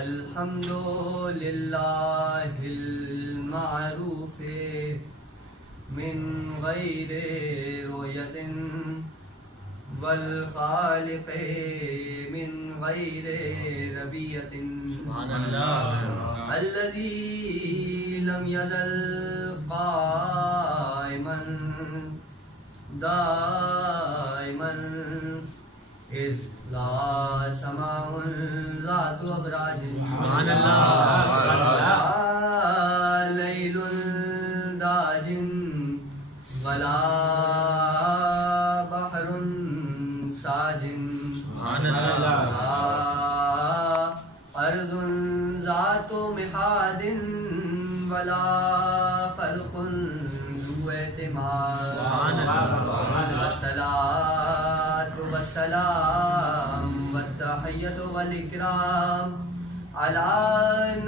अल्हम्दुलिल्लाहिल मारूफ़े मिन गैरे रोयतिन वल खालिक़े मिन गैरे रबियतिन सुब्हानल्लाह अल्लज़ी लम यज़ल क़ाइमन दाइमन इज़ ला समाउन ज़ातु अबराजिन सुब्हानल्लाह लैलुन दाजिन वला बहरुन साजिन सुब्हानल्लाह अर्ज़ुन ज़ातु मिहादिन वला खल्क़ुन ज़ू एतिमाद सुब्हानल्लाह वस्सलातु वस्सलाम वत्तहिय्यतु वल इकराम अला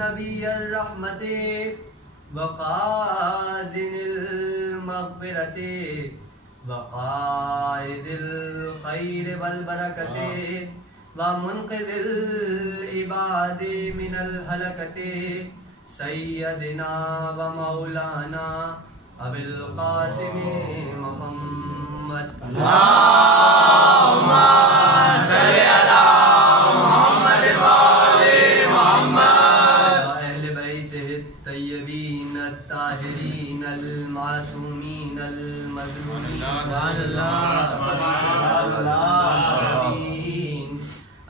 नबिय्यर रहमति वक़ाज़िनिल मग़फ़िरति वक़ाइदिल खैर वल बरकति व मुनक़िज़िल इबादी मिनल हलकति सय्यदिना व मौलाना अबिल क़ासिम मुहम्मद अल्लाहुम्मा सल्लि अला मुहम्मद व आलि मुहम्मद व अहले बैतिहि तय्यबीन अत्ताहिरीन अल मासूमीन अल मज़लूमीन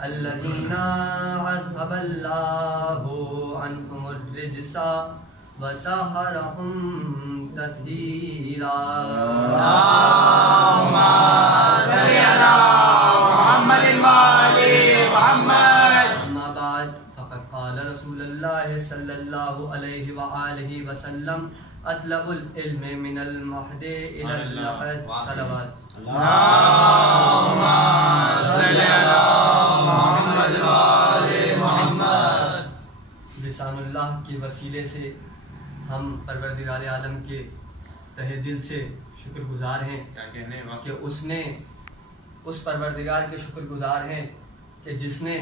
अल्लज़ीना अज़हबल्लाहु अन्हुमुर रिज्सा व तहरहुम तत्हीरा अल्लाहुम्मा सल्लि अला मुहम्मद व आलि मुहम्मद अम्मा बाद फ़क़द क़ाल रसूलुल्लाह सल्लल्लाहु अलैहि व आलिहि व सल्लम अतलबुल इल्म मिनल महदि इलल लहद सलवात अल्लाहुम्मा सल्लि अला मुहम्मद व आलि मुहम्मद। लिसानुल्लाह के वसीले से हम परवरदिगार आलम के तहे दिल से शुक्रगुजार हैं कि उसने उस परवरदिगार के शुक्रगुजार हैं कि जिसने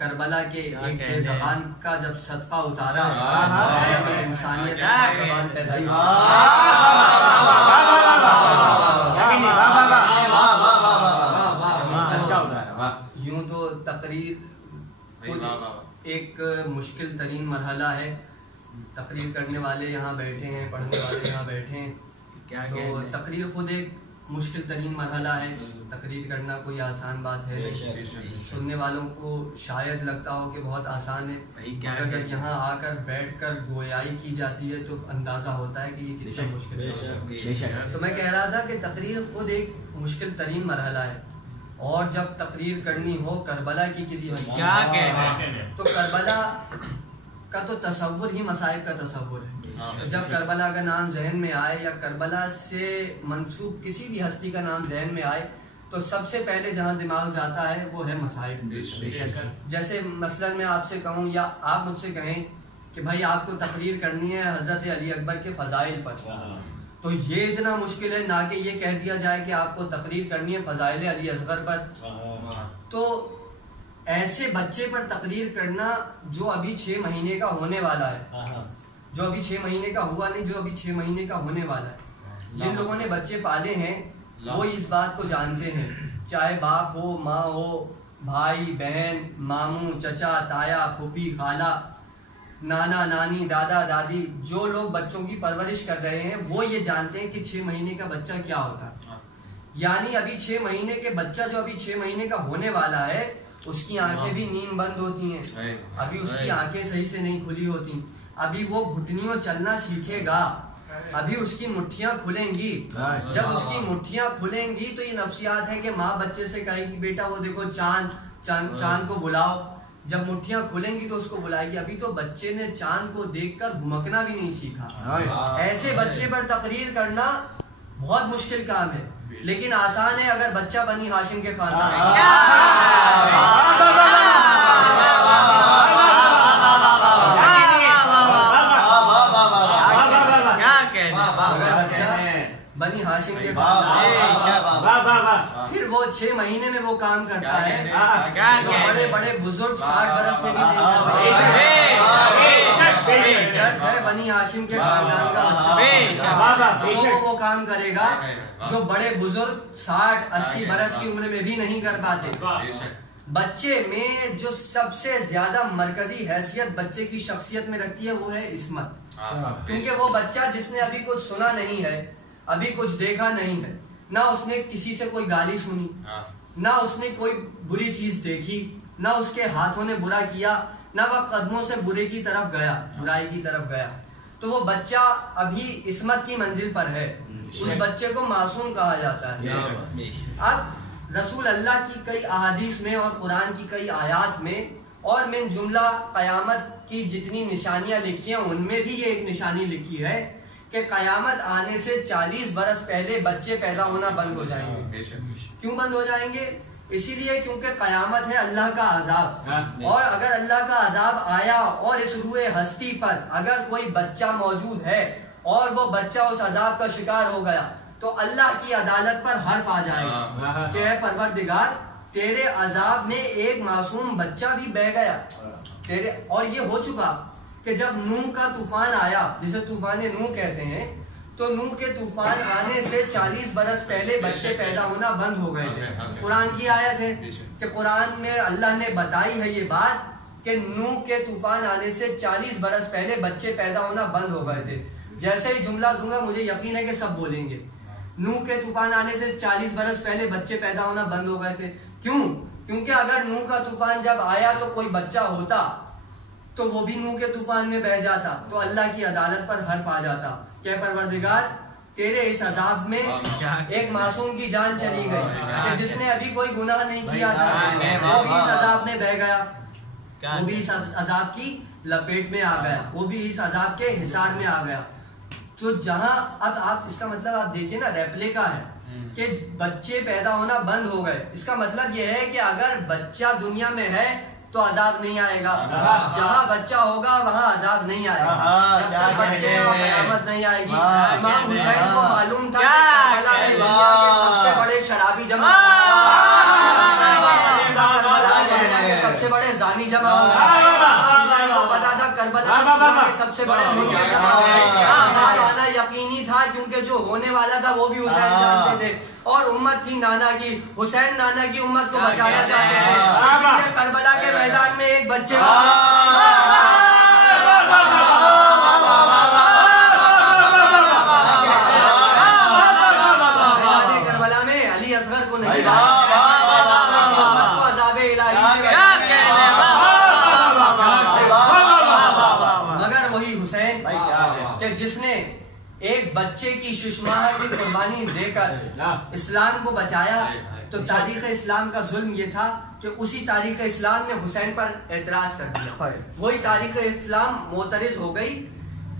करबला के एक बेज़बान का जब सदका उतारा इंसानियत ज़बान पैदा की। यूं तो तकरीर एक मुश्किल तरीन मरहला है। तकरीर करने वाले यहाँ बैठे हैं, पढ़ने वाले यहाँ बैठे हैं, तो तकरीर खुद एक मुश्किल तरीन मरहला है। तकरीर करना कोई आसान बात है नहीं। सुनने वालों को शायद लगता हो कि बहुत आसान है, मगर जब यहाँ आकर बैठकर गोयाई की जाती है तो अंदाजा होता है कि ये कितना मुश्किल है। तो मैं कह रहा था कि तकरीर खुद एक मुश्किल तरीन मरहला है, और जब तकरीर करनी हो करबला की किसी क्या तो करबला का तो तसव्वुर ही मसाइब का तसव्वुर है। जब करबला का नाम जहन में आए या करबला से मंसूब किसी भी हस्ती का नाम जहन में आए तो सबसे पहले जहाँ दिमाग जाता है वो है मसाइब। जैसे मसलन मैं आपसे कहूँ या आप मुझसे कहें कि भाई आपको तकरीर करनी है हजरत अली अकबर के फजाइल पर, तो ये इतना मुश्किल है ना कि ये कह दिया जाए कि आपको तकरीर करनी है फजाइल अली असगर पर। तो ऐसे बच्चे पर तकरीर करना जो अभी 6 महीने का होने वाला है, जो अभी 6 महीने का हुआ नहीं, जो अभी 6 महीने का होने वाला है। जिन लोगों ने बच्चे पाले हैं वो इस बात को जानते हैं, चाहे बाप हो, माँ हो, भाई बहन, मामू चचा ताया फूफी खाला नाना नानी दादा दादी, जो लोग बच्चों की परवरिश कर रहे हैं वो ये जानते हैं कि 6 महीने का बच्चा क्या होता है। यानी अभी 6 महीने के बच्चा जो अभी 6 महीने का होने वाला है उसकी आंखें भी नींद बंद होती हैं, अभी उसकी आंखें सही से नहीं खुली होती, अभी वो घुटनियों चलना सीखेगा, अभी उसकी मुट्ठियां खुलेंगी। जब उसकी मुट्ठियां खुलेंगी तो ये नफ्सियात है कि माँ बच्चे से कहेगी बेटा वो देखो चांद चांद को बुलाओ। जब मुट्ठियां खुलेंगी तो उसको बुलाएगी। अभी तो बच्चे ने चांद को देखकर घुमकना भी नहीं सीखा। ऐसे बच्चे पर तकरीर करना बहुत मुश्किल काम है। लेकिन आसान है अगर बच्चा बनी हाशिम के खानदान। बनी हाशिम के खानदान, फिर वो 6 महीने में वो काम करता है जो बड़े बड़े बुजुर्ग 60 बरस में भी नहीं शर्त है बनी हाशिम के खानदान का बच्चा वो काम करेगा जो बड़े बुजुर्ग 60-80 बरस की उम्र में भी नहीं कर पाते। बच्चे में जो सबसे ज्यादा मरकजी हैसियत बच्चे की शख्सियत में रखती है वो है इस्मत, क्योंकि वो बच्चा जिसने अभी कुछ सुना नहीं है, अभी कुछ देखा नहीं है, ना उसने किसी से कोई गाली सुनी, ना उसने कोई बुरी चीज देखी, ना उसके हाथों ने बुरा किया, ना वह कदमों से बुरे की तरफ गया, बुराई की तरफ गया, तो वो बच्चा अभी इस्मत की मंजिल पर है। उस बच्चे को मासूम कहा जाता है। अब रसूल अल्लाह की कई अहादीस में और कुरान की कई आयात में और मिन जुमला कयामत की जितनी निशानियां लिखी हैं उनमें भी ये एक निशानी लिखी है कि कयामत आने से 40 बरस पहले बच्चे पैदा होना बंद हो जाएंगे। क्यों बंद हो जाएंगे? इसीलिए क्योंकि कयामत है अल्लाह का अजाब, और अगर अल्लाह का अजाब आया और इस रूए हस्ती पर अगर कोई बच्चा मौजूद है और वो बच्चा उस अजाब का शिकार हो गया तो अल्लाह की अदालत पर हर्फ आ जाएगा कि है परवरदिगार तेरे अजाब में एक मासूम बच्चा भी बह गया तेरे। और ये हो चुका कि जब नूह का तूफान आया, जिसे तूफान नूह कहते हैं, तो नूह के तूफान आने से 40 बरस पहले बच्चे पैदा होना बंद हो गए थे। कुरान की आयत है कि कुरान में अल्लाह ने बताई है ये बात कि नूह के तूफान आने से 40 बरस पहले बच्चे पैदा होना बंद हो गए थे। जैसे ही जुमला दूंगा मुझे यकीन है कि सब बोलेंगे नूह के तूफान आने से 40 बरस पहले बच्चे पैदा होना बंद हो गए थे। क्यों? क्योंकि अगर नूह का तूफान जब आया तो कोई बच्चा होता तो वो भी नूह के तूफान में बह जाता, तो अल्लाह की अदालत पर हर्फ आ जाता क्या परवरदिगार तेरे इस अजाब में एक मासूम की जान चली गई कि जिसने अभी कोई गुनाह नहीं किया था, वो भी इस अजाब में बह गया, वो भी इस अजाब की लपेट में आ गया, वो भी इस अजाब के हिसार में आ गया। तो जहां अब आप इसका मतलब आप देखिए ना, रेप्लिका है कि बच्चे पैदा होना बंद हो गए। इसका मतलब यह है कि अगर बच्चा दुनिया में है तो अजाब नहीं आएगा, जहाँ बच्चा होगा वहाँ अजाब नहीं आएगा, जब तक बच्चे कयामत नहीं आएगी। इमाम हुसैन को मालूम था कि करबला में दुनिया के सबसे बड़े शराबी जमा, दुनिया के सबसे बड़े जानी जमा हुसैन को पता था करबला के सबसे बड़े मुनकर जमा आना यकीनी था, क्योंकि जो होने वाला था वो भी हुसैन जानते थे और उम्मत थी नाना की, हुसैन नाना की उम्मत को बचाना चाहते थे, इसलिए करबला के मैदान में एक बच्चे करबला में अली असगर को नहीं मगर वही हुसैन कि जिसने एक बच्चे की शुष्माह की कुर्बानी देकर इस्लाम को बचाया। तो तारीख इस्लाम का जुल्म ये था कि उसी तारीख इस्लाम ने हुसैन पर एतराज कर दिया। वही तारीख इस्लाम मोतरिज हो गई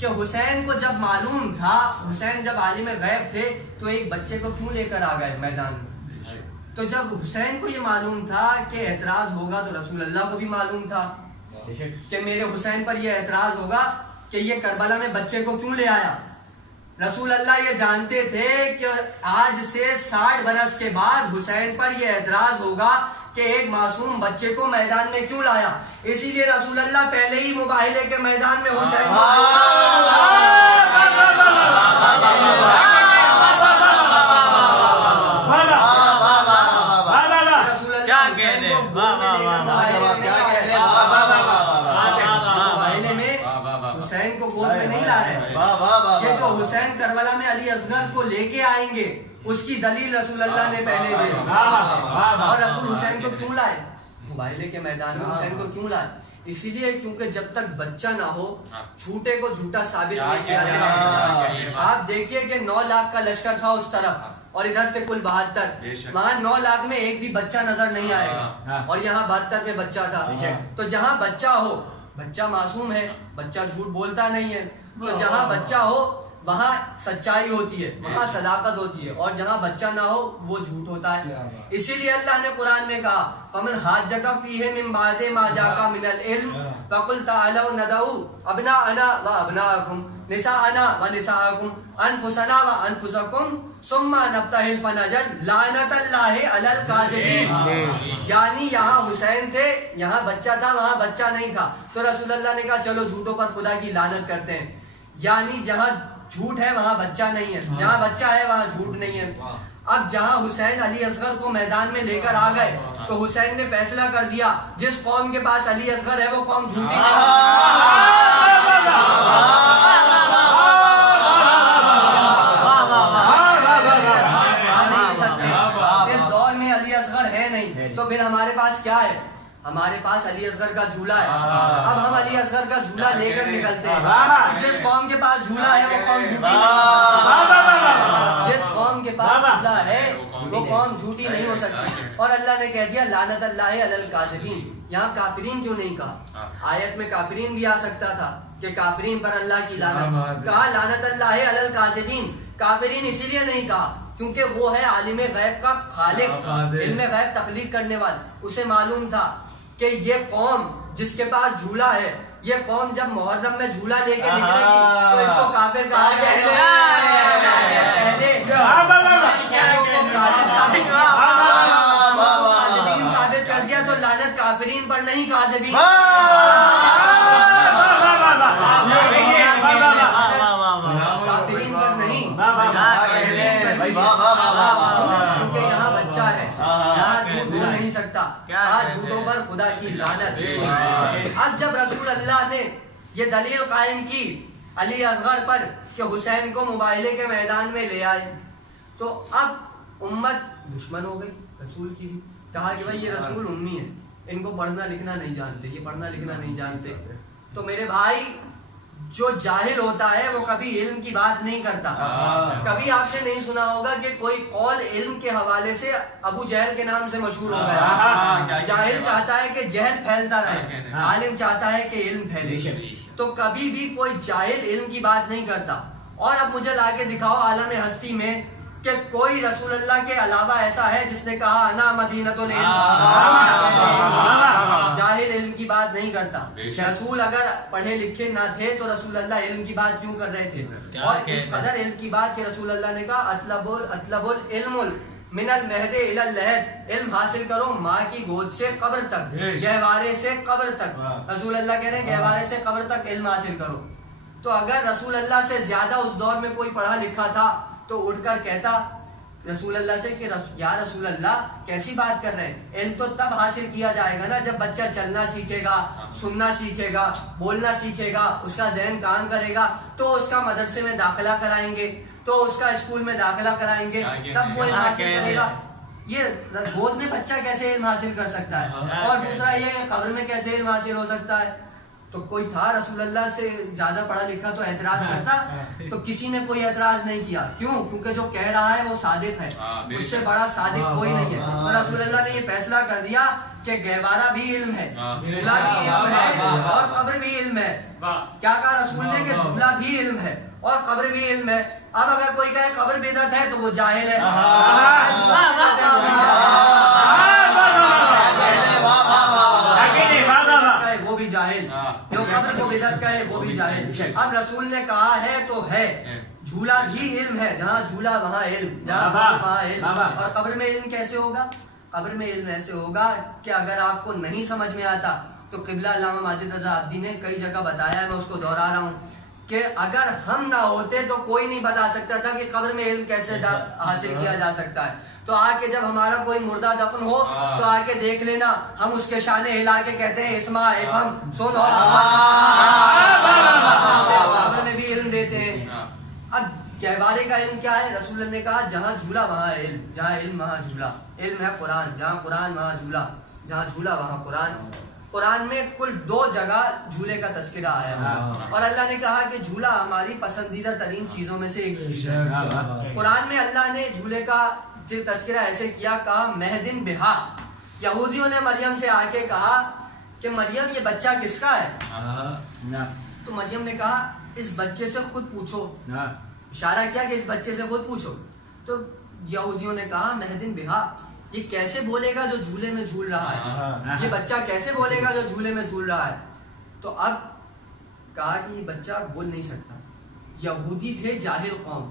कि हुसैन को जब मालूम था, हुसैन जब आलिम गैब थे तो एक बच्चे को क्यों लेकर आ गए मैदान में। तो जब हुसैन को ये मालूम था कि एतराज होगा तो रसूल अल्लाह को भी मालूम था कि मेरे हुसैन पर यह एतराज होगा कि ये करबला में बच्चे को क्यों ले आया। रसूल अल्लाह ये जानते थे कि आज से 60 बरस के बाद हुसैन पर यह एतराज होगा कि एक मासूम बच्चे को मैदान में क्यों लाया, इसीलिए रसूल अल्लाह पहले ही मुबाहिले के मैदान में हुसैन हुसैन को गोद में नहीं ला रहे। ये जो हुसैन करबला में अली असगर को लेके आएंगे उसकी दलील रसूल अल्लाह ने पहले दे दी। और रसूल हुसैन को क्यों लाए मुबाहिले के मैदान में, हुसैन को क्यों लाए? इसीलिए क्योंकि जब तक बच्चा ना हो झूठे को झूठा साबित नहीं किया जाएगा। आप देखिए कि 9 लाख का लश्कर था उस तरफ और इधर थे कुल 72, वहाँ 9 लाख में एक भी बच्चा नजर नहीं आएगा और यहाँ 72 में बच्चा था। तो जहाँ बच्चा हो, बच्चा मासूम है, बच्चा झूठ बोलता नहीं है, तो जहाँ बच्चा हो वहाँ सच्चाई होती है, वहाँ सदाकत होती है, और जहाँ बच्चा ना हो वो झूठ होता है। इसीलिए अल्लाह ने कुरान में कहा फमन हाज्जका फीहि मिन बादि मा जाका मिनल इल्म फकुल तआलौ नदउ अबनाअना व अबनाअकुम निसाअना व निसाअकुम अनफुसना व अनफुसकुम सुम्मा नब्तहिल फनजल लानतल्लाहि अलल काज़िबीन। यानी यहाँ हुसैन थे, यहाँ बच्चा था, वहाँ बच्चा नहीं था, तो रसूलुल्लाह ने कहा चलो झूठों पर खुदा की लानत करते हैं। यानी जहाँ झूठ है वहाँ बच्चा नहीं है, जहाँ बच्चा है वहाँ झूठ नहीं है। अब जहाँ हुसैन अली असगर को मैदान में लेकर आ गए तो हुसैन ने फैसला कर दिया जिस कौम के पास अली असगर है वो कौम झूठी नहीं सकती। इस दौर में अली असगर है नहीं, तो फिर हमारे पास क्या है? हमारे पास अली असगर का झूला है। अब हम अली असगर का झूला लेकर निकलते हैं। जिस कौम के पास झूला है वो कौम झूठी नहीं हो सकती। जिस कौम के पास झूला है वो कौम झूठी नहीं हो सकती। और अल्लाह ने कह दिया लानत अल्लाह अलल काज़िबीन। यहाँ काफिरीन क्यों नहीं कहा? आयत में काफिरीन भी आ सकता था कि काफिरीन पर अल्लाह की लानत, कहा लानत अल्लाह अलल काज़िबीन। काफिरीन इसीलिए नहीं कहा क्योंकि वो है आलिम गैब का खालिक, इल्म गैब तख्लीक करने वाला। उसे मालूम था कि ये कौम जिसके पास झूला है, ये कौम जब मुहर्रम में झूला लेके निकलेगी तो इसको काफिर कहा जाएगा। पहले काज़िबीन साबित कर दिया तो लानत काफिरीन पर नहीं काज़िबीन। काफिरीन पर नहीं, क्योंकि यहाँ बच्चा है, यहाँ झूठ हो नहीं सकता। आज झूठों पर खुदा की लानत। अब जब रसूल अल्लाह ने ये दलील कायम की अली असगर पर कि हुसैन को मुबाहिले के मैदान में ले आए, तो अब उम्मत दुश्मन हो गई रसूल की भी। कहा कि भाई ये रसूल उम्मी है, इनको पढ़ना लिखना नहीं जानते, ये पढ़ना लिखना नहीं जानते। तो मेरे भाई जो जाहिल होता है वो कभी इल्म की बात नहीं करता। कभी आपने नहीं सुना होगा कि कोई कौल इल्म के हवाले से अबू जहल के नाम से मशहूर हो गया। जाहिल चाहता है कि जहल फैलता रहे, आलिम चाहता है कि इल्म फैले। तो कभी भी कोई जाहिल इल्म की बात नहीं करता। और अब मुझे लाके दिखाओ आलम हस्ती में कि कोई रसूल अल्लाह के अलावा ऐसा है जिसने कहा अना मदीनतुल इल्म। जाहिल इल्म की बात नहीं करता। रसूल अगर पढ़े लिखे ना थे तो रसूल अल्लाह इल्म की बात क्यों कर रहे थे? और इस कदर इल्म की बात कि रसूल अल्लाह ने कहा अतलबुल इल्मुल मिनल महदे इलल लहद। इल्म हासिल करो माँ की गोद से कब्र तक, गहवारे से कब्र तक। रसूल अल्लाह कह रहे हैं गहवारे से कब्र तक इल्म हासिल करो। तो अगर रसूल अल्लाह से ज्यादा उस दौर में कोई पढ़ा लिखा था तो उठकर कहता रसूल अल्लाह से कि या रसूल अल्लाह कैसी बात कर रहे हैं? इल्म तो तब हासिल किया जाएगा ना जब बच्चा चलना सीखेगा, सुनना सीखेगा, बोलना सीखेगा, उसका जहन काम करेगा, तो उसका मदरसे में दाखिला कराएंगे, तो उसका स्कूल में दाखिला कराएंगे, तब वो इल्म हासिल करेगा। ये गोद में बच्चा कैसे इल्म हासिल कर सकता है? और दूसरा ये कब्र में कैसे इल्म हासिल हो सकता है? तो कोई था रसूल अल्लाह से ज्यादा पढ़ा लिखा तो एतराज करता? तो किसी ने कोई एतराज नहीं किया। क्यों? क्योंकि जो कह रहा है वो सादिक है, उससे बड़ा सादिक कोई नहीं है। तो रसूल अल्लाह ने ये फैसला कर दिया कि गहवारा भी इल्म है, झूला भी इल्म है और कब्र भी इल्म है। क्या कहा रसूल ने कि झूला भी इल्म है और कब्र भी इल्म है। अब अगर कोई कहे कब्र बिदअत है तो वो जाहिल है, वो भी जाहिल। जो कब्र को बिदअत कहे वो भी जाहिल। अब रसूल ने कहा है तो है, झूला भी इल्म है, जहाँ झूला वहाँ इल्म, जहाँ कब्र वहाँ इल्म। और कब्र में इल्म कैसे होगा? कब्र में इल्म ऐसे होगा कि अगर आपको नहीं समझ में आता तो क़िबला अल्लामा माजिद रज़ा अब्दी ने कई जगह बताया, मैं उसको दोहरा रहा हूँ कि अगर हम ना होते तो कोई नहीं बता सकता था कि कब्र में इल्म कैसे हासिल किया जा सकता है। तो आके जब हमारा कोई मुर्दा दफन हो तो आके देख लेना, हम उसके शाने हिला के कहते हैं इस्मा इफहम सुन और कब्र में भी इल्म देते हैं। अब गहवारे का इल्म क्या है? रसूल ने कहा जहाँ झूला वहाँ इल्म, जहाँ इल्म वहाँ झूला। इल्म है कुरान, जहाँ कुरान वहाँ झूला, जहाँ झूला वहाँ कुरान। कुरान में कुल 2 जगह झूले का तस्करा आया और अल्लाह ने कहा कि झूला हमारी पसंदीदा तरीन चीजों में से एक चीज है। कुरान में अल्लाह ने झूले का तस्करा ऐसे किया, कहा महदिन बिहा। यहूदियों ने मरियम से आके कहा कि मरियम ये बच्चा किसका है? तो मरियम ने कहा इस बच्चे से खुद पूछो इशारा किया कि इस बच्चे से खुद पूछो। तो यहूदियों ने कहा महदिन बिहा, ये कैसे बोलेगा जो झूले में झूल रहा है, ये बच्चा कैसे बोलेगा जो झूले में झूल रहा है। तो अब कहा कि ये बच्चा बोल नहीं सकता। यहूदी थे जाहिल कौम,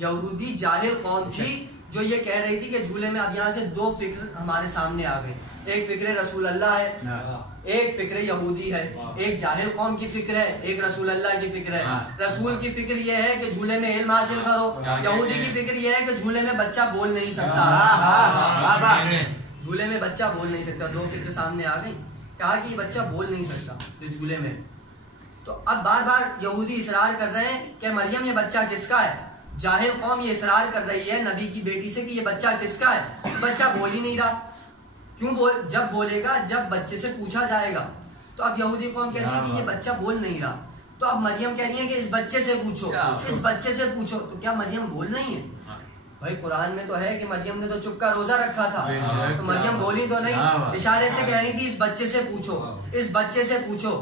यहूदी जाहिल कौम थी जो ये कह रही थी कि झूले में। अब यहाँ से दो फिक्र हमारे सामने आ गए, एक फिक्र रसूल अल्लाह है, एक फिक्र यहूदी है, एक जाहिल कौम की फिक्र है, एक रसूल अल्लाह की फिक्र है। रसूल की फिक्र ये है कि झूले में इल्म हासिल करो, यहूदी की फिक्र ये है कि झूले में बच्चा बोल नहीं सकता, झूले में बच्चा बोल नहीं सकता। दो फिक्र सामने आ गई। कहा कि बच्चा बोल नहीं सकता जो झूले में। तो अब बार बार यहूदी इसरार कर रहे हैं कि मरियम ये बच्चा किसका है। जाहिल कौम ये इसरार कर रही है नबी की बेटी से कि ये बच्चा किसका है। बच्चा बोल ही नहीं रहा। क्यों बोल, जब बोलेगा जब बच्चे से पूछा जाएगा। तो अब यहूदी कौम कह रही है कि ये बच्चा बोल नहीं रहा। तो अब मरियम कह रही है कि इस बच्चे से पूछो, इस बच्चे से पूछो। तो क्या मरियम बोल नहीं है? भाई कुरान में तो है कि मरियम ने तो चुप का रोजा रखा था, तो मरियम बोली तो नहीं। इशारे से कह रही थी इस बच्चे से पूछो, इस बच्चे से पूछो।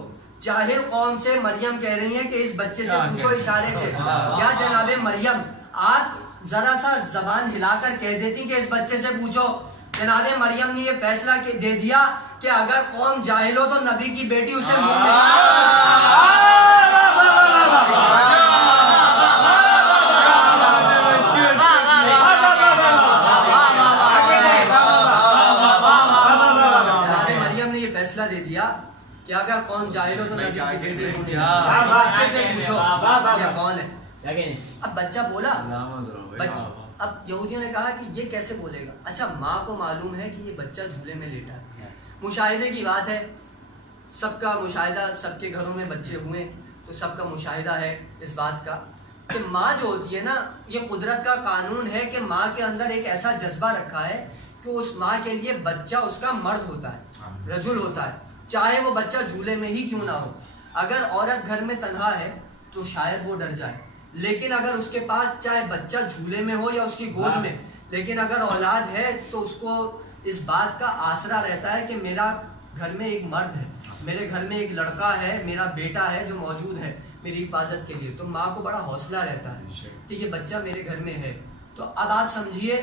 जाहिल कौम से मरियम कह रही है कि इस बच्चे से पूछो इशारे से। या जनाबे मरियम आप जरा सा जबान हिलाकर कह देती कि इस बच्चे से पूछो। जनाबे मरियम ने ये फैसला दे दिया कि अगर कौम जाहिल हो तो नबी की बेटी उसे मरियम ने ये फैसला दे दिया कि अगर कौन जाहिल हो तो नबी की बेटी बच्चे से पूछो क्या कौन है। अब बच्चा बोला। अब यहूदियों ने कहा कि ये कैसे बोलेगा। अच्छा माँ को मालूम है कि ये बच्चा झूले में लेटा है, मुशाहिदे की बात है, सबका मुशाहिदा, सबके घरों में बच्चे हुए तो सबका मुशाहिदा है इस बात का कि माँ जो होती है ना, ये कुदरत का कानून है कि माँ के अंदर एक ऐसा जज्बा रखा है कि उस माँ के लिए बच्चा उसका मर्द होता है, रजुल होता है, चाहे वो बच्चा झूले में ही क्यों ना हो। अगर औरत घर में तन्हा है तो शायद वो डर जाए, लेकिन अगर उसके पास चाहे बच्चा झूले में हो या उसकी गोद में, लेकिन अगर औलाद है तो उसको इस बात का आसरा रहता है कि मेरा घर में एक मर्द है, मेरे घर में एक लड़का है, मेरा बेटा है जो मौजूद है मेरी हिफाजत के लिए। तो माँ को बड़ा हौसला रहता है कि ये बच्चा मेरे घर में है। तो अब आप समझिए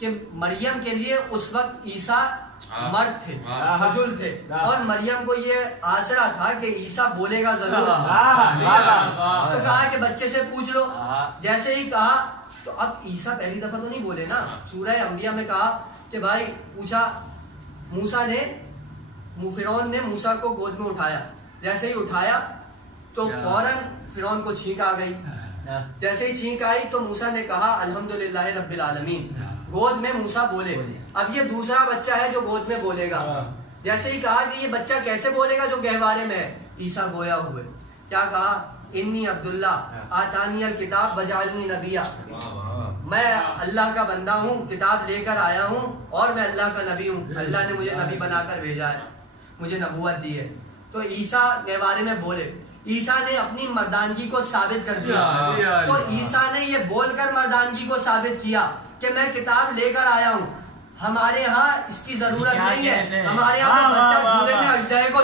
कि मरियम के लिए उस वक्त ईसा मर्द थे, रजुल थे, और मरियम को ये आसरा था कि ईसा बोलेगा जरूर। तो कहा कि बच्चे से पूछ लो। जैसे ही कहा तो अब ईसा पहली दफा तो नहीं बोले ना। सूरह अंबिया में कहा कि भाई पूछा, मूसा ने, फिरौन ने मूसा को गोद में उठाया। जैसे ही उठाया तो फौरन फिरौन को छींक आ गई। जैसे ही छींक आई तो मूसा ने कहा अल्हम्दुलिल्लाह रब्बिल आलमीन। गोद में मूसा बोले। अब ये दूसरा बच्चा है जो गोद में बोलेगा। जैसे ही कहा कि ये बच्चा कैसे बोलेगा जो गहवारे में है, ईसा गोया हुए। क्या कहा? इन्नी अब्दुल्ला आतानियल किताब बजालनी नबिया, मैं अल्लाह का बंदा हूँ, किताब लेकर आया हूँ और मैं अल्लाह का नबी हूँ। अल्लाह ने मुझे नबी बनाकर भेजा है, मुझे नबूवत दी है। तो ईसा गहवारे में बोले। ईसा ने अपनी मर्दानगी को साबित कर दिया। तो ईसा ने ये बोलकर मर्दानगी को साबित किया कि मैं किताब लेकर आया हूँ। हमारे यहाँ इसकी जरूरत नहीं है, हमारे यहाँ तो बच्चा झूले में अजदहे को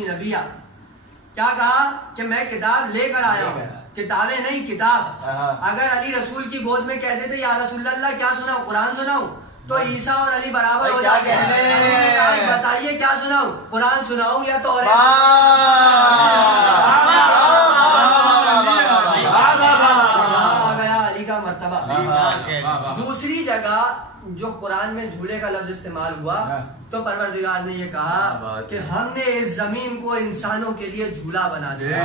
नबिया। क्या कहा कि मैं किताब लेकर आया हूँ, किताबें नहीं किताब। अगर अली रसूल की गोद में कह देते या रसूलल्लाह क्या सुनाऊं, कुरान सुनाऊं, तो ईसा और अली बराबर हो जाते हैं। बताइए क्या सुनाऊं, कुरान सुनाऊं या तो गया अली का मर्तबा। दूसरी जगह जो कुरान में झूले का लफ्ज इस्तेमाल हुआ तो परवरदिगार ने ये कहा कि हमने इस जमीन को इंसानों के लिए झूला बना दिया।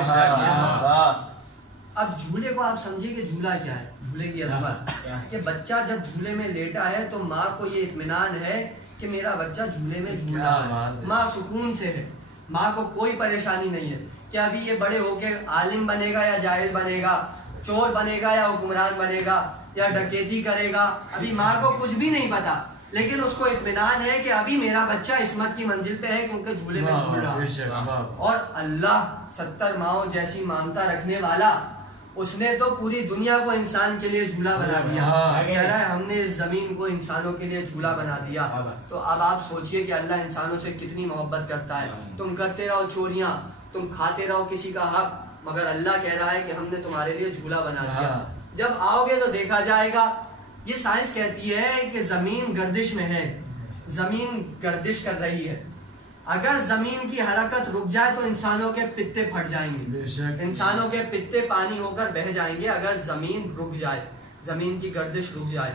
अब झूले को आप समझिए कि झूला क्या है। झूले की अजमत कि बच्चा जब झूले में लेटा है तो माँ को ये इत्मीनान है कि मेरा बच्चा झूले में झूल रहा है, माँ सुकून से है, माँ को कोई परेशानी नहीं है कि अभी ये बड़े होके आलिम बनेगा या जाहिल बनेगा, चोर बनेगा या हुक्मरान बनेगा या डकैती करेगा। अभी माँ को कुछ भी नहीं पता। लेकिन उसको इत्मीनान है कि अभी मेरा बच्चा इस्मत की मंजिल पे है क्योंकि झूले में झूल रहा। और अल्लाह 70 माओ जैसी मानता रखने वाला, उसने तो पूरी दुनिया को इंसान के लिए झूला बना दिया। कह रहा है हमने इस जमीन को इंसानों के लिए झूला बना दिया। तो अब आप सोचिए कि अल्लाह इंसानों से कितनी मोहब्बत करता है। तुम करते रहो चोरियां, तुम खाते रहो किसी का हक, मगर अल्लाह कह रहा है कि हमने तुम्हारे लिए झूला बना दिया। जब आओगे तो देखा जाएगा। ये साइंस कहती है कि जमीन गर्दिश में है, जमीन गर्दिश कर रही है। अगर जमीन की हरकत रुक जाए तो इंसानों के पित्ते फट जाएंगे, इंसानों के पित्ते पानी होकर बह जाएंगे। अगर जमीन रुक जाए, जमीन की गर्दिश रुक जाए,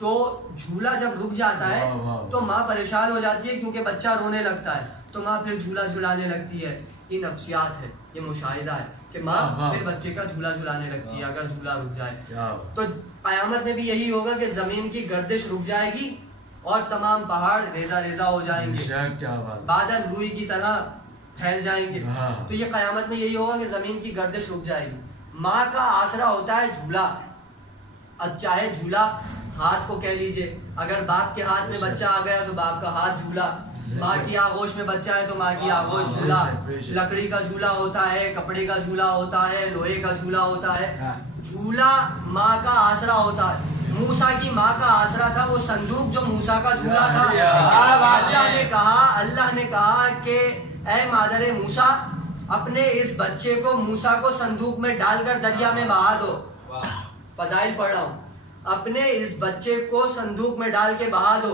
तो झूला जब रुक जाता है तो माँ परेशान हो जाती है क्योंकि बच्चा रोने लगता है, तो माँ फिर झूला झुलाने लगती है। ये नफ्सियात है, ये मुशाहिदा है कि माँ फिर बच्चे का झूला झुलाने लगती है अगर झूला रुक जाए। तो कयामत में भी यही होगा कि जमीन की गर्दिश रुक जाएगी और तमाम पहाड़ रेजा रेजा हो जाएंगे, बादल रुई की तरह फैल जाएंगे। तो ये कयामत में यही होगा कि जमीन की गर्दिश रुक जाएगी। माँ का आसरा होता है झूला। अब चाहे झूला हाथ को कह लीजिए, अगर बाप के हाथ में बच्चा आ गया तो बाप का हाथ झूला, माँ की आगोश में बच्चा है तो माँ की आगोश झूला। लकड़ी का झूला होता है, कपड़े का झूला होता है, लोहे का झूला होता है। झूला माँ का आसरा होता है। मूसा की माँ का आसरा था वो संदूक जो मूसा का झूला था। अल्लाह ने कहा कि ऐ मादरे मूसा, अपने इस बच्चे को मूसा को संदूक में डालकर दरिया में बहा दो। फजाइल पढ़ रहा हूँ, अपने इस बच्चे को संदूक में डाल के बहा दो।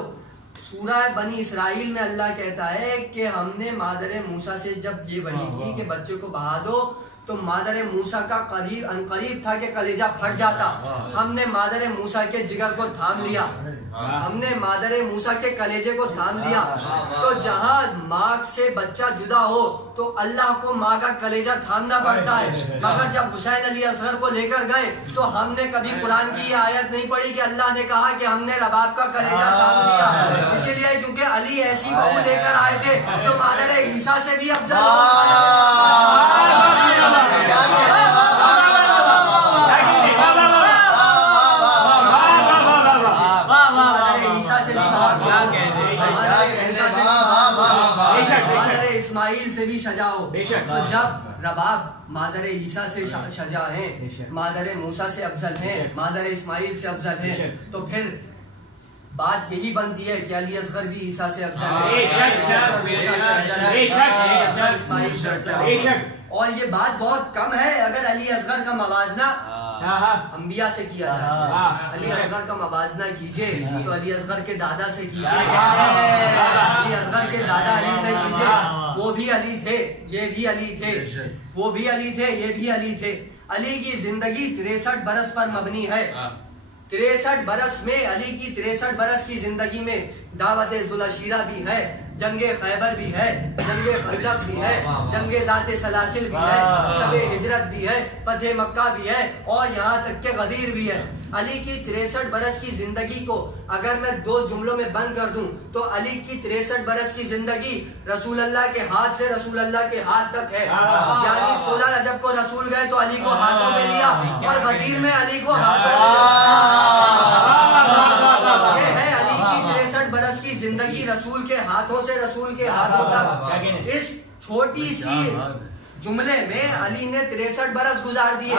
सूरह बनी इसराइल में अल्लाह कहता है कि हमने मादरे मूसा से जब ये वही की कि बच्चे को बहा दो, तो मादरे मूसा का करीब था कि कलेजा फट जाता। हमने मादरे मूसा के जिगर को थाम लिया, हमने मादरे मूसा के कलेजे को थाम लिया। तो जहाँ माँ से बच्चा जुदा हो तो अल्लाह को माँ का कलेजा थामना पड़ता है। मगर जब हुसैन अली असगर को लेकर गए तो हमने कभी कुरान की आयत नहीं पढ़ी कि अल्लाह ने कहा कि हमने रबाब का कलेजा थाम लिया। इसीलिए क्योंकि अली ऐसी बहू लेकर आए थे जो मादरे ईसा से भी अफजल इस्माइल से भी सजा हो। तो जब रबाब मादरे ईसा से सजा है, मादरे मूसा से अफजल है, मादरे इस्माइल से अफजल है, तो फिर बात यही बनती है कि अली असगर भी ईसा से अफजल है। और ये बात बहुत कम है अगर अली असगर का मवाजना अंबिया से किया जाए। अली असगर का मवाजना कीजिए तो अली असगर के दादा से कीजिए, अली असगर के दादा अली से कीजिए। वो भी अली थे, ये भी अली थे, वो भी अली थे, ये भी अली थे। अली की जिंदगी 63 बरस पर मबनी है। 63 बरस में, अली की 63 बरस की जिंदगी में दावत जुलशीरा भी है, जंगे खैबर भी है, जंगे खंदक भी है, जंगे जाते सलासिल भी है, शबे हिजरत भी है, फतेह मक्का भी है और यहाँ तक के गदीर भी है। अली की 63 बरस की जिंदगी को अगर मैं 2 जुमलों में बंद कर दूं तो अली की 63 बरस की जिंदगी रसूल अल्लाह के हाथ से रसूल अल्लाह के हाथ तक है। यानी 16 रजब को रसूल गए तो अली को हाथों में लिया और गदीर में अली को हाथों में लिया। ये है अली की 63 बरस की जिंदगी, रसूल के हाथों से रसूल के हाथों तक। इस छोटी सी जुमले में अली ने 63 बरस गुजार दिए।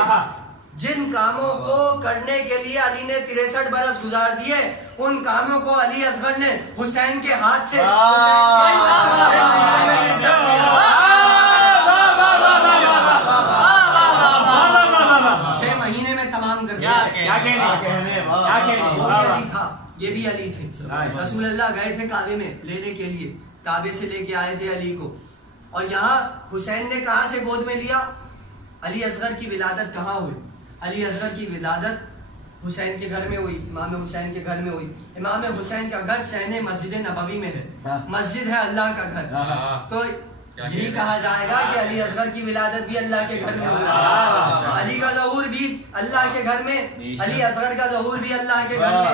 जिन कामों को करने के लिए अली ने 63 बरस गुजार दिए, उन कामों को अली असगर ने हुसैन के हाथ से 6 महीने में तमाम कर दिया। अली था, ये भी अली थे। रसूल अल्लाह गए थे काबे में लेने के लिए, काबे से लेके आए थे अली को। और यहाँ हुसैन ने कहा से गोद में लिया? अली असगर की विलादत कहाँ हुई? अली असगर की विलादत हुसैन के घर में हुई, इमाम हुसैन के घर में हुई। इमाम हुसैन का घर सहने मस्जिद नबवी में है, मस्जिद है अल्लाह का घर। तो यही कहा जाएगा कि अली असगर की विलादत भी अल्लाह के घर में हुई। अली का ज़हूर भी अल्लाह के घर में, अली असगर का ज़हूर भी अल्लाह के घर में।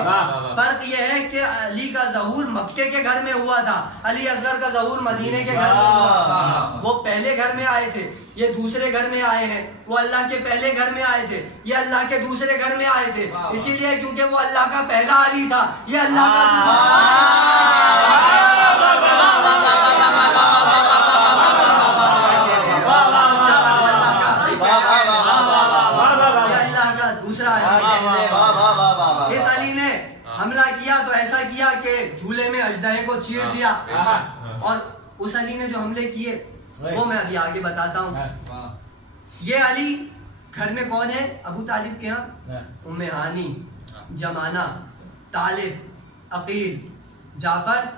फर्क यह है कि अली का ज़हूर मक्के के घर में हुआ था, अली असगर का ज़हूर मदीने के घर में हुआ। वो पहले घर में आए थे, ये दूसरे घर में आए हैं, वो अल्लाह के पहले घर में आए थे, ये अल्लाह के दूसरे घर में आए थे, इसीलिए क्योंकि वो अल्लाह का पहला अली था, ये अल्लाह का दूसरा अली। इस अली ने हमला किया तो ऐसा किया कि झूले में अजदहे को चीर दिया, और उस अली ने जो हमले किए वो मैं अभी आगे बताता हूँ। ये अली घर में कौन है? अबू तालिब के यहाँ उम्मे हानी, जमाना, तालिब, अकील, जाफर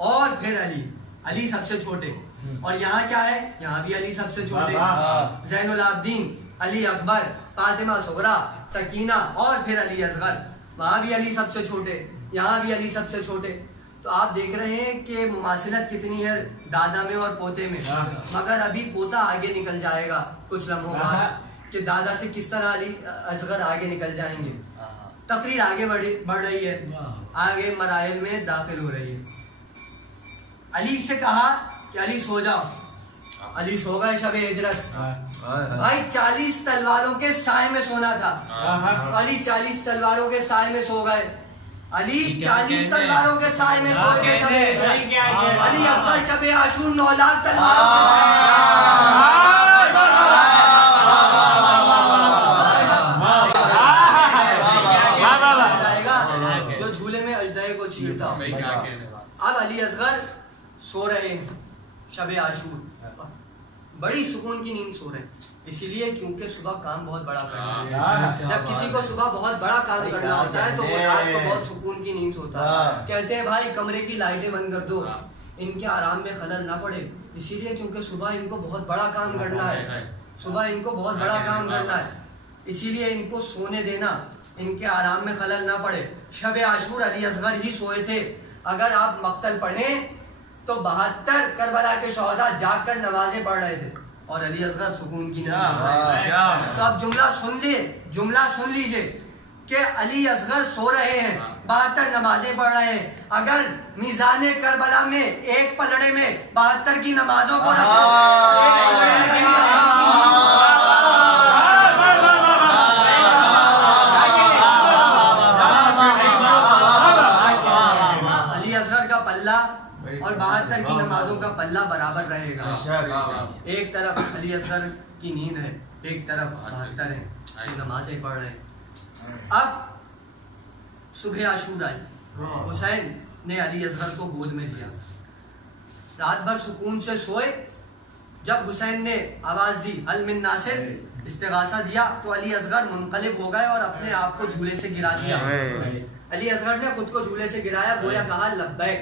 और फिर अली। अली सबसे छोटे। और यहाँ क्या है? यहाँ भी अली सबसे छोटे, ज़ैनुल आबिदीन, अली अकबर, फातिमा सुगरा, सकीना और फिर अली असगर। वहां भी अली सबसे छोटे, यहाँ भी अली सबसे छोटे। तो आप देख रहे हैं कि मुमासिलत कितनी है दादा में और पोते में। मगर अभी पोता आगे निकल जाएगा कुछ लम्हों बाद कि दादा से किस तरह अली असगर आगे निकल जाएंगे। तकरीर आगे बढ़ रही है, आगे मराहिल में दाखिल हो रही है। अली से कहा कि अली सो जाओ। अली सो गए शबे हिजरत। भाई 40 तलवारों के साए में सोना था। अली 40 तलवारों के साए में सो गए। अली 40 तलवारों के साए में सो गए शबे हिजरत। अली असगर शबे आशूर 9 लाख तलवारों जो झूले में अजदहे को चीरता। अब अली असगर सो रहे हैं शबे आशूर, बड़ी सुकून की नींद सो रहे हैं, इसीलिए क्योंकि सुबह काम बहुत बड़ा करना है। जब किसी को सुबह बहुत बड़ा काम करना होता है तो वो रात को बहुत सुकून की नींद सोता है। कहते हैं भाई कमरे की लाइटें बंद कर दो, इनके आराम में खलल ना पड़े, इसीलिए क्योंकि सुबह इनको बहुत बड़ा काम करना है। सुबह इनको बहुत बड़ा काम करना है, इसीलिए इनको सोने देना, इनके आराम में खलल ना पड़े। शबे आशूर अली असगर ही सोए थे। अगर आप मक्तल पढ़ें तो 72 करबला के शहदा जाग कर नमाजें पढ़ रहे थे और अली असगर सुकून की नींद। तो अब जुमला सुन लीजिए कि अली असगर सो रहे हैं, 72 नमाजें पढ़ रहे हैं। अगर मीज़ाने करबला में एक पलड़े में 72 की नमाजों को अली असगर का पल्ला और 72 की नमाजों का पल्ला बराबर रहेगा। एक तरफ अली असगर की नींद है, एक तरफ 72 है, नमाजें पढ़ रहे हैं। अब सुबह आशूर आई, हुसैन ने अली असगर को गोद में लिया, रात भर सुकून से सोए। जब हुसैन ने आवाज दी अल मिन नासिर, इस्तिगासा दिया, तो अली असगर मुनकलिब हो गए और अपने आप को झूले से गिरा दिया। अली असगर ने खुद को झूले से गिराया, गोया कहा लब्बैक।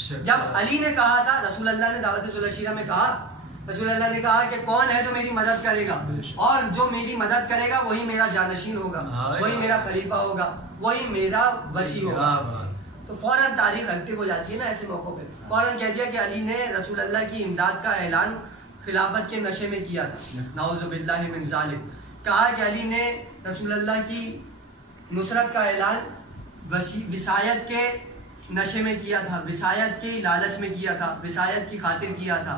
जब अली ने कहा था, रसूल अल्लाह ने दावत सुलशीरा में कहा, रसूल अल्लाह ने कहा कि कौन है जो मेरी मदद करेगा, और जो मेरी मदद करेगा वही मेरा जानशीन होगा, वही मेरा खलीफा होगा, वही मेरा वसी होगा। तो फौरन तारीख एक्टिव हो जाती है ना ऐसे मौकों पे। फौरन कह दिया कि अली ने रसूल अल्लाह की इमदाद का ऐलान खिलाफत के नशे में किया था, नाउज़ुबिल्लाहि मिन ज़ालिक। कहा कि अली ने रसूल अल्लाह की नुसरत का ऐलान विसायत के नशे में किया था, विसायत के लालच में किया था, विसायत की खातिर किया था।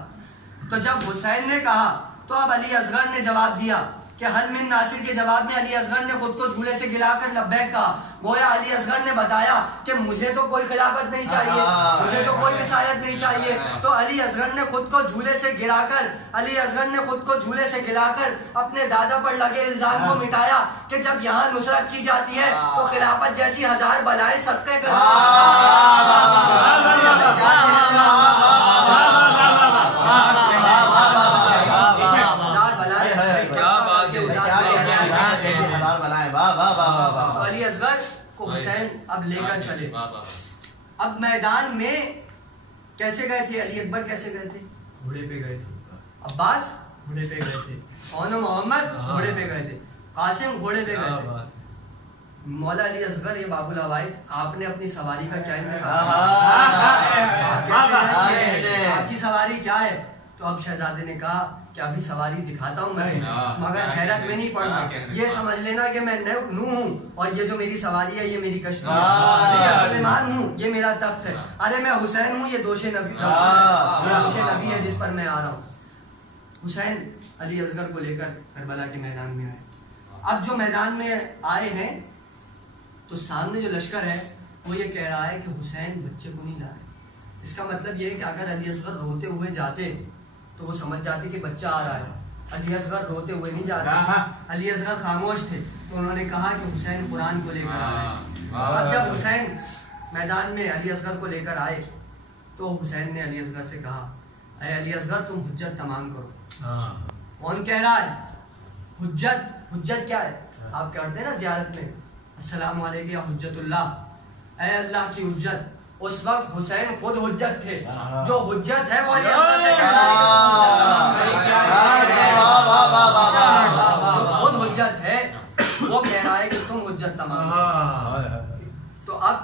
तो जब हुसैन ने कहा तो अब अली असगर ने जवाब दिया कि हल मिन नासिर के जवाब में अली असगर ने खुद को झूले से गिराकर लब्बैक कहा। गोया अली असगर ने बताया कि मुझे तो कोई खिलाफत नहीं चाहिए, मुझे तो कोई विसायत नहीं चाहिए। तो अली असगर ने खुद को झूले से गिराकर, अली असगर ने खुद को झूले से गिराकर अपने दादा पर लगे इल्जाम को मिटाया कि जब यहाँ नुसरत की जाती है तो खिलाफत जैसी 1000 बलाएं सदके कर अली असगर को हुसैन अब लेकर चले। अब मैदान में कैसे गए थे? अली अकबर कैसे गए थे? घोड़े पे गए थे, अब्बास घोड़े पे गए थे, और मोहम्मद घोड़े पे गए थे, कासिम घोड़े पे गए थे। मौला अली असगर ये बाबुल अवाइद, आपने अपनी सवारी का क्या इंतखाब, आपकी सवारी क्या है? तो अब शहजादे ने कहा कि अभी सवारी दिखाता हूँ मैं, मगर हैरत में नहीं पड़ना, ये समझ लेना कि मैं नूह हूँ और ये जो मेरी सवारी है ये मेरी कश्ती है, मैं सुलेमान हूँ ये मेरा तख्त है, अरे मैं हुसैन हूँ ये दोषे नबी है जिस पर मैं आ रहा हूँ। हुसैन अली असगर को लेकर करबला के मैदान में आए। अब जो मैदान में आए हैं तो सामने जो लश्कर है वो ये कह रहा है कि हुसैन बच्चे को नहीं ला रहे। इसका मतलब ये है कि अगर अली असगर रोते हुए जाते तो वो समझ जाते कि बच्चा आ रहा है। अली असगर रोते हुए नहीं जाते, अली असगर खामोश थे तो उन्होंने कहा कि हुसैन कुरान को लेकर आ रहे हैं। अब जब हुसैन मैदान में अली असगर को लेकर आए तो हुसैन ने अली असगर से कहा, अरे अली असगर तुम हुज्जत तमाम करो। कौन कह रहा है हुज्जत? हुज्जत क्या है? आप कहते हैं ना जियारत में अस्सलाम वालेकुम या हुज्जतुल्लाह, ऐ अल्लाह की हुज्जत। उस वक्त हुसैन खुद हुज्जत थे। जो हुज्जत है वो अली असगर से कह रहा है, खुद हुज्जत है वो कह रहा है कि तुम हुज्जत तमाम करो। तो अब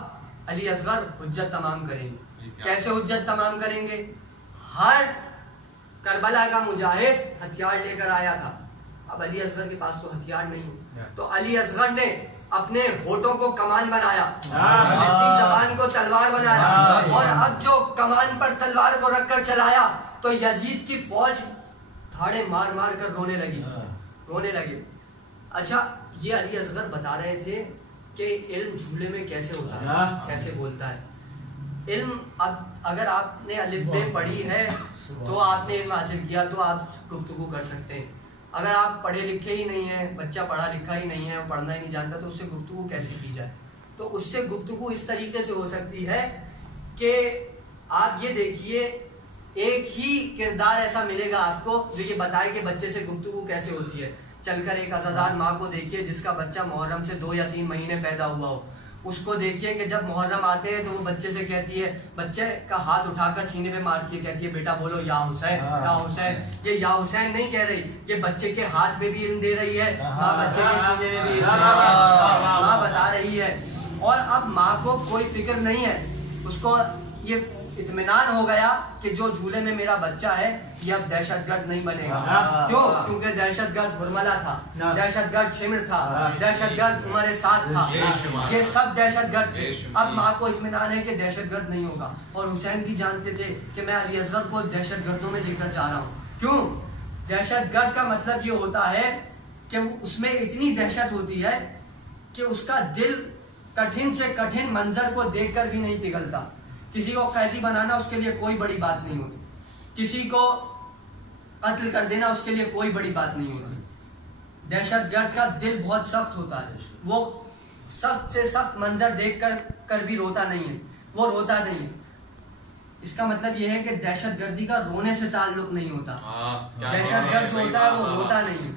अली असगर हुज्जत तमाम करेंगे। कैसे हुज्जत तमाम करेंगे? हर करबला का मुजाहिद हथियार लेकर आया था। अब अली असगर के पास तो हथियार नहीं, तो अली असगर ने अपने होठों को कमान बनाया, अपनी जबान को तलवार बनाया, और अब जो कमान पर तलवार को रखकर चलाया तो यजीद की फौज धाड़े मार मार कर रोने लगे। अच्छा, ये अली असगर बता रहे थे कि इल्म झूले में कैसे होता है, कैसे बोलता है। इल्म, अब अगर आपने अलिफ बे पढ़ी है तो आपने इल्म हासिल किया तो आप गुफ्तगू कर सकते हैं। अगर आप पढ़े लिखे ही नहीं है, बच्चा पढ़ा लिखा ही नहीं है, पढ़ना ही नहीं जानता, तो उससे गुफ्तगू कैसे की जाए? तो उससे गुफ्तगू इस तरीके से हो सकती है कि आप ये देखिए, एक ही किरदार ऐसा मिलेगा आपको जो ये बताए कि बच्चे से गुफ्तगू कैसे होती है। चलकर एक अज़ादार माँ को देखिए जिसका बच्चा मुहर्रम से 2 या 3 महीने पैदा हुआ हो, उसको देखिए कि जब मुहर्रम आते हैं तो वो बच्चे से कहती है, बच्चे का हाथ उठाकर सीने पे मारती है, कहती है बेटा बोलो या हुसैन, या हुसैन। ये या हुसैन नहीं कह रही, ये बच्चे के हाथ में भी इल्म दे रही है, माँ बच्चे के सीने में भी इल्म दे रही है, माँ बता रही है। और अब माँ को कोई फिक्र नहीं है, उसको ये इत्मीनान हो गया कि जो झूले में मेरा बच्चा है ये अब दहशतगर्द नहीं बनेगा। क्यों? क्योंकि दहशतगर्द हुरमला था, दहशतगर्द शिमर था, दहशतगर्द हमारे साथ था, ये सब दहशतगर्द थे। अब माँ को इत्मीनान है कि दहशतगर्द नहीं होगा। और हुसैन भी जानते थे कि मैं अली असगर को दहशतगर्दों में लेकर जा रहा हूँ। क्यों? दहशतगर्द का मतलब ये होता है कि उसमें इतनी दहशत होती है कि उसका दिल कठिन से कठिन मंजर को देखकर भी नहीं पिघलता। किसी को कैदी बनाना उसके लिए कोई बड़ी बात नहीं होती, किसी को कत्ल कर देना उसके लिए कोई बड़ी बात नहीं होती। दहशतगर्द का दिल बहुत सख्त होता है, वो सख्त से सख्त मंजर देख कर भी रोता नहीं है, वो रोता नहीं है। इसका मतलब यह है कि दहशतगर्दी का रोने से ताल्लुक नहीं होता, दहशतगर्द जो होता है वो रोता नहीं है।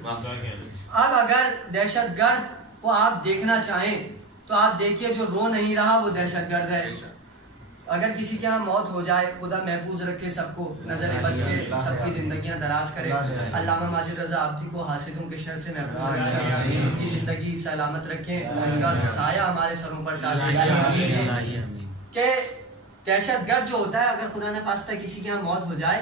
अब अगर दहशतगर्द को आप देखना चाहें तो आप देखिए, जो रो नहीं रहा वो दहशतगर्द है। अगर किसी के यहाँ मौत हो जाए, खुदा महफूज रखे सबको, नजर बद से सबकी जिंदगियां दराज करे, अल्लामा माजिद रजा आब्दी को हासिदों के शर से महफूज रखे, उनकी जिंदगी सलामत रखें, उनका साया हमारे सरों पर डालें। कि दहशतगर्द जो होता है, अगर खुदा न खास्ता किसी के यहाँ मौत हो जाए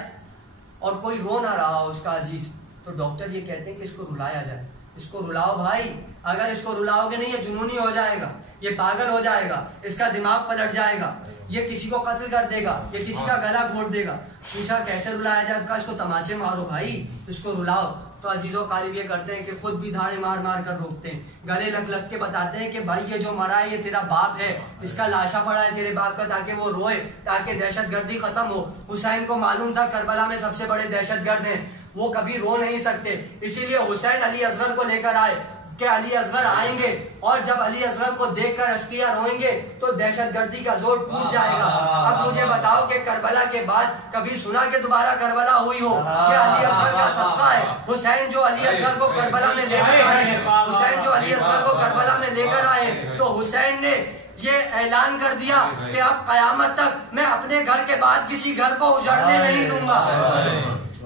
और कोई रो ना रहा हो उसका अजीज, तो डॉक्टर ये कहते हैं कि इसको रुलाया जाए, इसको रुलाओ भाई। अगर इसको रुलाओगे नहीं ये जुनूनी हो जाएगा, ये पागल हो जाएगा, इसका दिमाग पलट जाएगा, ये किसी को कत्ल कर देगा, ये किसी का गला घोट देगा। पूछा कैसे रुलाया जाए? कहा इसको तमाचे मारो भाई, इसको रुलाओ। तो अजीजों कारिब ये करते हैं कि खुद भी धाड़े मार मार कर रोकते हैं, गले लग लग के बताते हैं कि भाई ये जो मरा है ये तेरा बाप है, इसका लाशा पड़ा है तेरे बाप का, ताकि वो रोए, ताकि दहशतगर्दी खत्म हो। हुसैन को मालूम था करबला में सबसे बड़े दहशतगर्द हैं, वो कभी रो नहीं सकते, इसीलिए हुसैन अली असगर को लेकर आए कि अली असगर आएंगे, और जब अली असगर को देखकर अश्किया रोएंगे तो दहशतगर्दी का जोर टूट जाएगा। अब मुझे बताओ कि करबला के बाद कभी सुना कि दोबारा करबला हुई हो? कि अली असगर का सदका है हुसैन जो अली असगर को करबला में लेकर आए हैं, हुसैन जो अली असगर को करबला में लेकर आए, तो हुसैन ने ये ऐलान कर दिया कि अब कयामत तक मैं अपने घर के बाद किसी घर को उजड़ने नहीं दूंगा,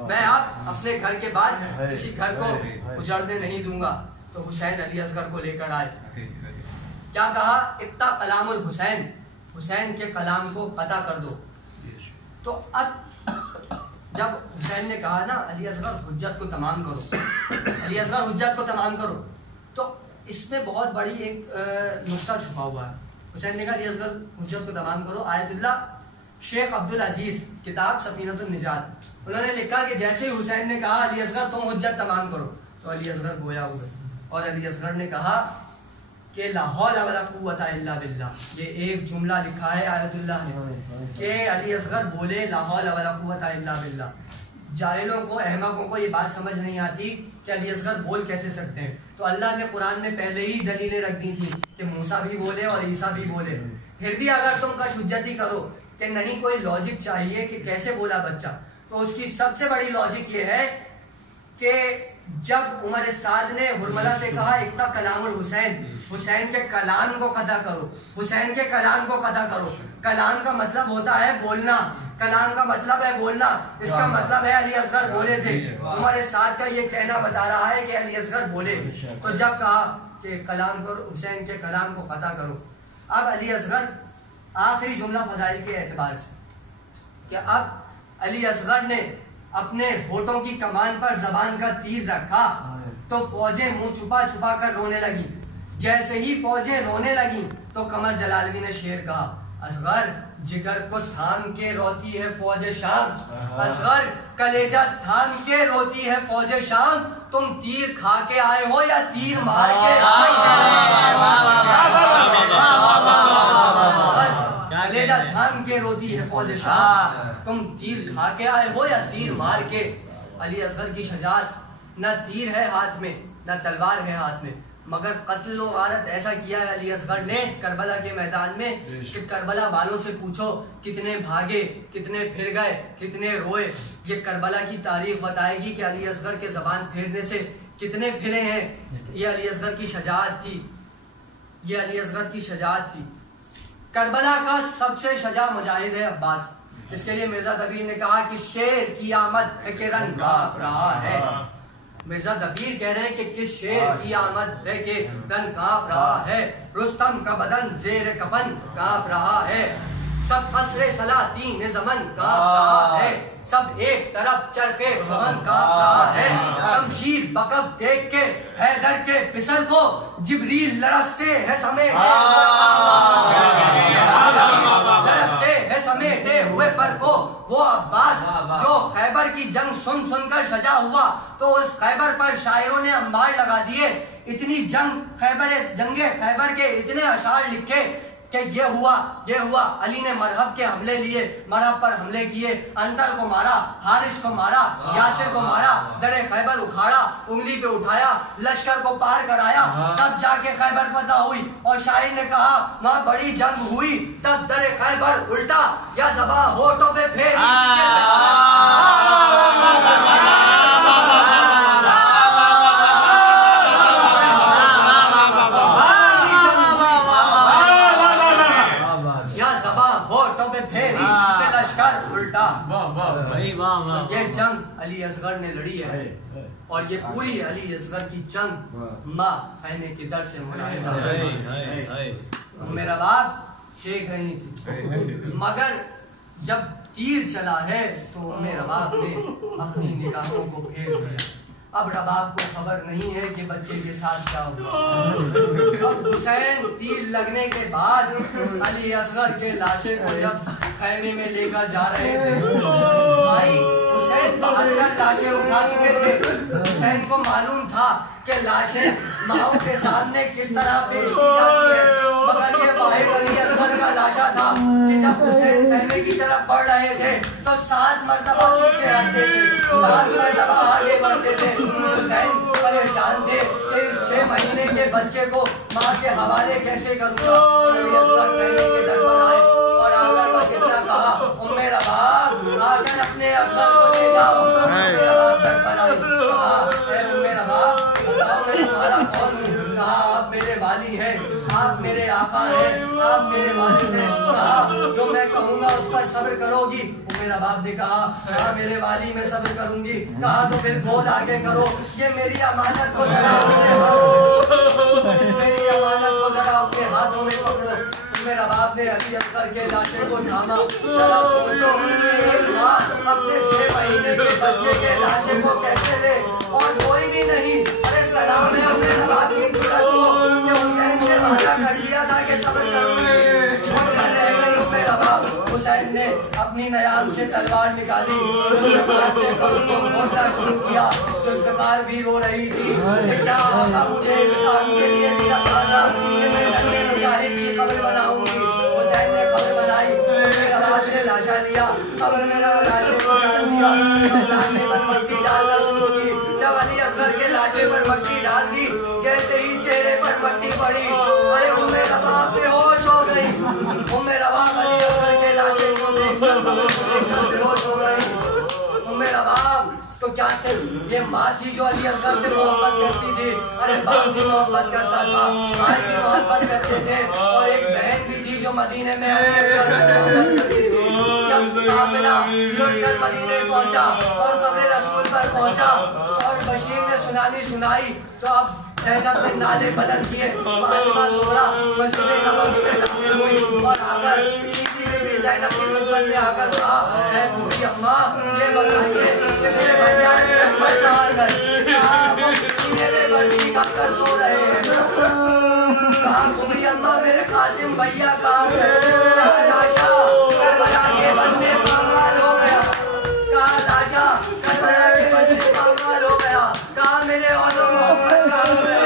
मैं अब अपने घर के बाद किसी घर को उजड़ने नहीं दूंगा। तो हुसैन अली असगर को लेकर आए, क्या कहा? इत्ता कलामुल हुसैन, हुसैन के कलाम को पता कर दो। तो अब जब हुसैन ने कहा ना अली असगर हुज्जत को तमाम करो, अली असगर हुज्जत को तमाम करो, तो इसमें बहुत बड़ी एक नुक्ता छुपा हुआ है। हुसैन ने कहा अली असगर हुज्जत को तमाम करो, आयतुल्लाह शेख अब्दुल अजीज, किताब सफीनतुन निजात, उन्होंने लिखा कि जैसे ही हुसैन ने कहा अली असगर तुम हुज्जत तमाम करो, तो अली असगर गोया हुए और अली असगर ने कहा कि ला हौला वला कुव्वता इल्ला बिल्लाह। ये एक जुमला लिखा है आयतुल्लाह ने कि अली असगर बोले ला हौला वला कुव्वता इल्ला बिल्लाह। जाहिलों को, अहमकों को ये बात समझ नहीं आती कि अली असगर बोल कैसे सकते हैं। तो अल्लाह ने कुरान में पहले ही दलीलें रख दी थी कि मूसा भी बोले और ईसा भी बोले। फिर भी अगर तुम कट हुज्जती करो कि नहीं कोई लॉजिक चाहिए कि कैसे बोला बच्चा, तो उसकी सबसे बड़ी लॉजिक ये है कि जब उमर साद ने हुरमला से कहा इक्ता कलामुल हुसैन, हुसैन के कलाम को कदा करो, हुसैन के कलाम को कदा करो। कलाम का मतलब होता है बोलना, कलाम का मतलब है बोलना, इसका मतलब है अली असगर बोले थे। उमर साद का ये कहना बता रहा है कि अली असगर बोले। तो जब कहा कि कलाम करो, हुसैन के कलाम को कदा करो, अब अली असगर आखिरी जुमला फजाइल के एतबार से कि अब अली असगर ने अपने होठों की कमान पर जबान का तीर रखा तो फौजें मुंह छुपा छुपा कर रोने लगी। जैसे ही फौजें रोने लगी तो कमर जलालवी ने शेर कहा, असगर जिगर को थाम के रोती है फौज शाम, असगर कलेजा थाम के रोती है फौज शाम, तुम तीर खा के आए हो या तीर मार के? कलेजा थाम के रोती है फौज शाम, तुम तीर खा के आए हो या तीर मार के। अली असगर की शजात, न तीर है हाथ में न तलवार है हाथ में, मगर कत्ल व गारत ऐसा किया है अली असगर ने करबला के मैदान में कि करबला वालों से पूछो कितने भागे, कितने फिर गए, कितने रोए। ये करबला की तारीख बताएगी कि अली असगर के जबान फेरने से कितने फिरे हैं। ये अली असगर की शजात थी, ये अली असगर की शजात थी। करबला का सबसे शजा मुजाहिद है अब्बास। इसके लिए मिर्जा दबीर ने कहा कि शेर की आमद है कि रंग कांप रहा है। मिर्जा दबीर कह रहे हैं कि किस शेर की आमद है कि रंग कांप रहा है। रुस्तम का बदन जेर कफन कांप रहा है, सब असरे सलातीन ज़मन कांप रहा है, सब एक तरफ चरखे पवन कांप रहा है। शमशीर बकब देख के हैदर के पिसल को जिब्रील लरसते है समेटे, लरसते है समेटे हुए पर को। वो अब्बास जो खैबर की जंग सुन सुनकर सजा हुआ तो उस खैबर पर शायरों ने अंबार लगा दिए। इतनी जंगे खैबर के इतने अशार लिखे कि ये हुआ, अली ने मरहब के हमले लिए, मरहब पर हमले किए, अंतर को मारा, हारिस को मारा, यासिर को मारा, दरे खैबर उखाड़ा, उंगली पे उठाया, लश्कर को पार कराया, तब जाके खैबर फतह हुई। और शायर ने कहा वहाँ बड़ी जंग हुई, तब दरे खैबर उल्टा या ज़बां होठों पे फेरी। ये जंग अली असगर ने लड़ी है और ये पूरी अली असगर की जंग माँ खैमे की दर से मुलाहिजा है। मेरा बाप देख रही थी, मगर जब तीर चला है तो मेरा बाप ने अपनी निगाहों को फेर दिया। अब रबाब को खबर नहीं है कि बच्चे के साथ क्या हुआ। अब हुसैन तीर लगने के बाद अली असगर के लाशे को जब खैमे में लेकर जा रहे थे, भाई हुसैन 72 लाशें उठा चुके थे। हुसैन को मालूम था कि लाशें माओ के सामने किस तरह पेश की जाती है, मगर ये वाहिद अली असगर का लाशा था कि जब हुसैन खैमे की तरफ बढ़ रहे थे तो 7 मरतबा पीछे हटते थे, 7 मरतबा आगे बढ़ते थे। हुसैन परेशान थे कि इस 6 महीने के बच्चे को माँ के हवाले कैसे करूँगा। अली असगर खैमे के दर पर आए और आकर बस इतना कहा, उम्मे रबाब आकर अपने असगर को ले जाओ। उम्मे रबाब दर पर आई, कहा उम्मे रबाब बताओ मैं तुम्हारा कौन हूँ। कहा आप मेरे वाली हैं, आप मेरे आका हैं, आप मेरे वालिद हैं। कहा जो मैं कहूँगा उस पर सब्र करोगी। मेरा बाप ने कहा मेरे वाली मैं सब्र करूंगी। कहा तो फिर बहुत आगे करो, ये मेरी अमानत को जरा मेरी अमानत को जरा अपने हाथों में पकड़ो। मेरा बाप ने अली असगर के लाशे को थामा। जरा सोचो एक माँ अपने 6 महीने के बच्चे के लाशे को कैसे ले और कोई भी नहीं। अरे सलाम है मेरे बाप की जुर्रत को कि हुसैन ने वादा कर लिया था कि सब्र करूंगी। मेरा बाप हुसैन ने नयाब से तलवार निकाली, तलवार से कब्र को खोदना शुरू किया। जुल्फ़िकार भी रो रही थी, क्या आका मुझे इस काम के लिए दिया था कि मैं नन्हे मुजाहिद की कब्र बनाऊंगी। हुसैन ने कब्र बनाई, मेरे आवाज से लाशा लिया, कब्र में लाशे को डाल दिया, लाशे पर मट्टी डालना शुरू की। जब अली असगर के लाशे पर मट्टी डाल दी, जैसे ही चेहरे पर मट्टी पड़ी, अरे उम्मे रवा बेहोश हो गई। उम्मे रवा अली असगर के लाशे को देखकर बेहोश हो गई। उम्मे रवा तो क्या सिर्फ ये माँ थी जो अली असगर से मोहब्बत करती थी, अरे बाप भी मोहब्बत करता था, भाई भी मोहब्बत करते थे, और एक बहन भी थी जो मदीने में अली असगर से मोहब्बत करती थी। जब काफिला लौटकर मदीने पहुंचा और कब्र रसूल पर पहुंचा और बशीर ने सुनानी सुनाई, तो अब ज़ैनब ने नाले बुलंद किए, फातिमा सुगरा मस्जिद नबवी में दाखिल हुई और आकर सीधी बीबी ज़ैनब की खिदमत में आकर कहा, ऐ बूढ़ी अम्मा, ये बताइए कि मेरे भैया अकबर कहाँ गए? वो मेरे बच्ची खाकर सो रहे हैं। कहा बूढ़ी अम्मा, मेरे कासिम भैया कहाँ गए? लाशा करबला के बंदे पागल हो गया। कहा लाशा करबला के बंदे पागल हो गया। कहा मेरे औलो मोहम्मद कहाँ गए?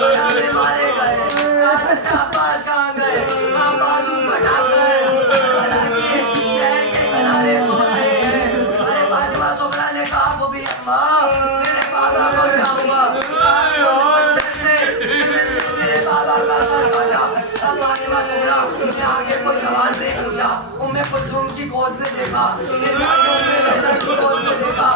कहा मारे गए। कहा अब्बास कहाँ गए? कहा बाजू कटा गए, नहर के किनारे सो रहे हैं। अरे फातिमा सुगरा ने कहा बूढ़ी अम्मा, मेरे बाबा को क्या हुआ? मेरे बाबा का सर काटा। अब फातिमा सुगरा ने आगे कोई सवाल नहीं पूछा। उम्मे कुलसूम की गोद में देखा, की गोद में देखा,